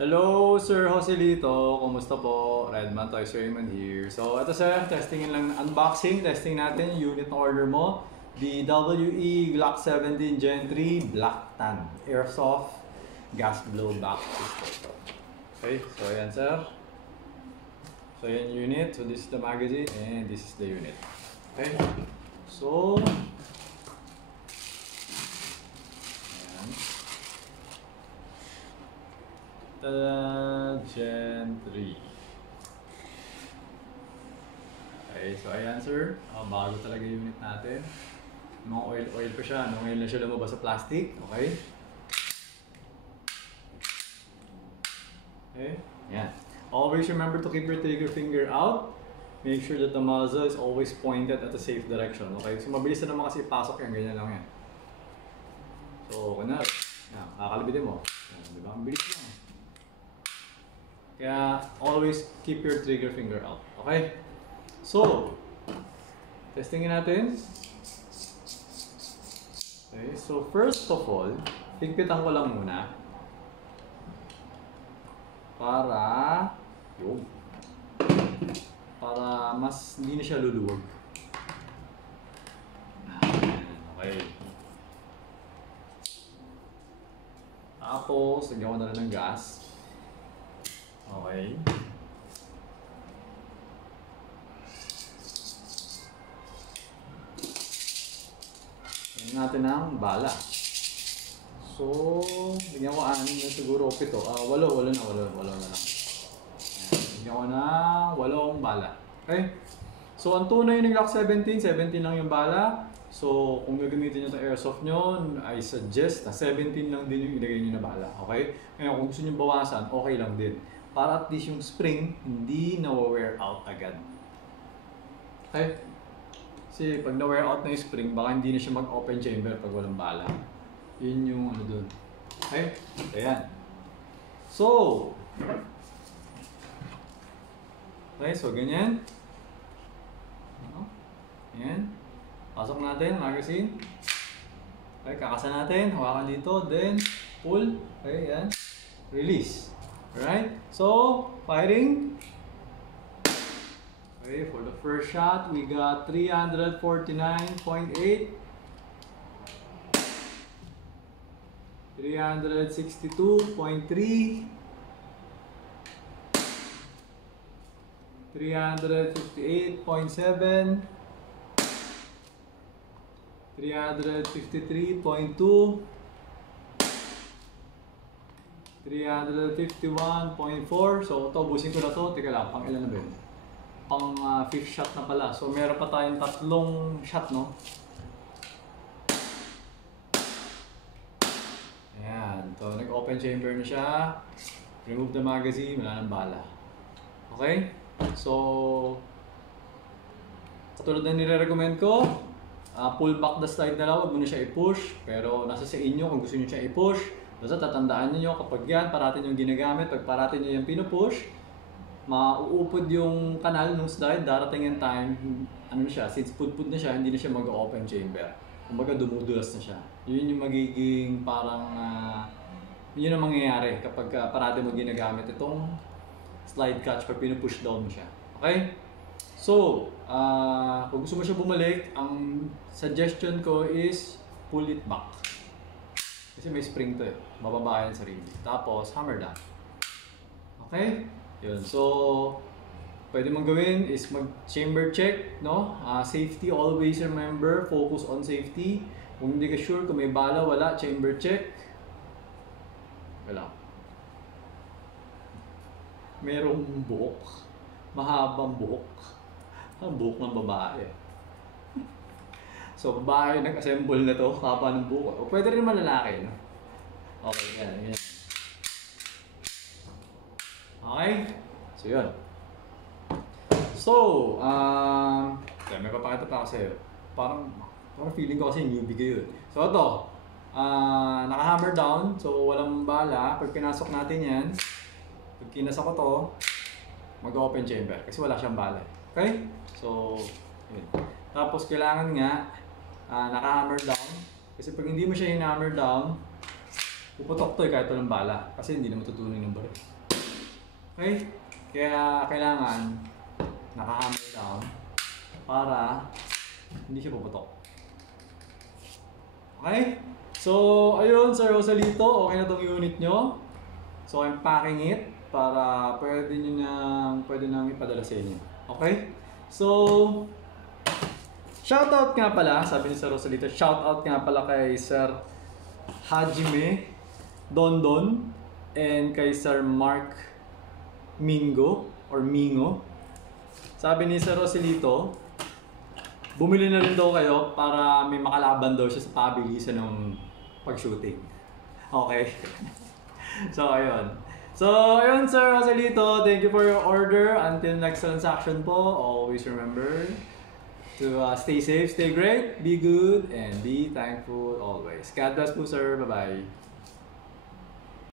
Hello, Sir Joselito. Kumusta po? Redman Toys Raymond here. So, ito sir, testingin lang, unboxing, testing natin yung unit na order mo. The WE Glock 17 Gen 3 Black Tan Airsoft Gas Blowback Pistol. Okay, so ayan sir. So ayan yung unit. So this is the magazine and this is the unit. Okay, so Gen 3. Okay, so ayan sir. Bago talaga yung unit natin. Mga oil pa siya. Ngayon lang siya lumabas sa plastic. Okay. Okay. Yan. Always remember to keep your trigger finger out. Make sure that the muzzle is always pointed at a safe direction. Okay. So mabilis na naman kasi ipasok yan. Ganyan lang yan. So, kunwari. Yan. Kakalibitin mo. Yan. Diba? Ang bilis lang. Kaya, always keep your trigger finger out. Okay? So, testingin natin. Okay, so first of all, higpitan ko lang muna. Para mas hindi na siya luluwag. Okay. Tapos, lagyan ko na rin ng gas. Okay. Lagyan natin ng bala. So, bigyan ko 6 na siguro, 7. 8 na lang. Bigyan ko ng 8 bala. Okay? So, ang tunay ng Glock 17 lang yung bala. So, kung gagamitin nyo itong airsoft nyo, I suggest na 17 lang din yung ilagay nyo na bala. Okay? Ngayon, kung gusto nyo bawasan, okay lang din. Para at least yung spring, hindi na-wear out agad. Okay? Kasi pag na-wear out na yung spring, baka hindi na siya mag-open chamber pag walang bala. Yun yung ano dun. Okay? Ayan. So, okay, so ganyan. Ayan. Pasok natin, magazine. Okay, kakasan natin. Hawakan dito. Then, pull. Okay, ayan. Release. Alright? So, firing. Okay, for the first shot, we got 349.8. 362.3. 358.7. 353.2. 351.4. So, ito, busin ko na to. Teka lang, pang ilan na ba yun? Pang 5th shot na pala. So, meron pa tayong 3 shot, no? Ayan. So, nag-open chamber na siya. Remove the magazine. Wala nang bala. Okay? So, katulad na nire-recommend ko, pull back the slide na lang. Huwag mo na siya i-push. Pero, nasa sa inyo kung gusto nyo siya i-push. Basta tatandaan niyo kapag yan, parating yung ginagamit, pag parating niyo yung pinupush, mauupod yung kanal ng slide, darating yung time, ano na siya, since pud-pud na siya, hindi na siya mag-open chamber. Kumbaga dumudulas na siya. Yun yung magiging parang, yun ang mangyayari kapag parating mo ginagamit itong slide catch pag pinupush down mo siya. Okay? So, kung gusto mo siya bumalik, ang suggestion ko is pull it back. Kasi may spring to eh. Mababa yan sa sarili. Tapos, hammer down. Okay? Yun. So, pwede mong gawin is mag-chamber check, no? Safety, always remember, focus on safety. Kung hindi ka sure kung may bala, wala, chamber check. Wala. Merong buhok. Mahabang buhok. Ang buhok ng babae. So, babae nag-assemble na to, haba ng buhok. O pwede rin malalaki, no? Okay, yan. Okay? So, yun. So, may papakita pa ako sa'yo. Parang feeling ko kasi newbie kayo. So, ito. Naka-hammer down. So, walang bala. Pag pinasok natin yan, pag kinasok ko to, mag-open chamber. Kasi wala siyang bala. Okay? So, yun. Tapos, kailangan nga, naka-hammer down. Kasi pag hindi mo siya in-hammer down, puputok to kahit walang bala. Kasi hindi na matutuloy ng baril. Okay? Kaya kailangan naka-hammer down para hindi siya puputok. Okay? So, ayun, Sir Rosalito, okay na tong unit nyo. So, I'm packing it para pwede nang ipadala sa inyo. Okay? So, shoutout nga pala, sabi ni Sir Rosalito, shoutout nga pala kay Sir Hajime Dondon and kay Sir Mark Mingo or Mingo. Sabi ni Sir Rosalito, bumili na rin daw kayo para may makalaban daw siya sa pabilisan ng pag-shooting. Okay? So, ayun. So, ayun, Sir Rosalito. Thank you for your order. Until next transaction po, always remember to stay safe, stay great, be good, and be thankful always. God bless po, sir. Bye-bye.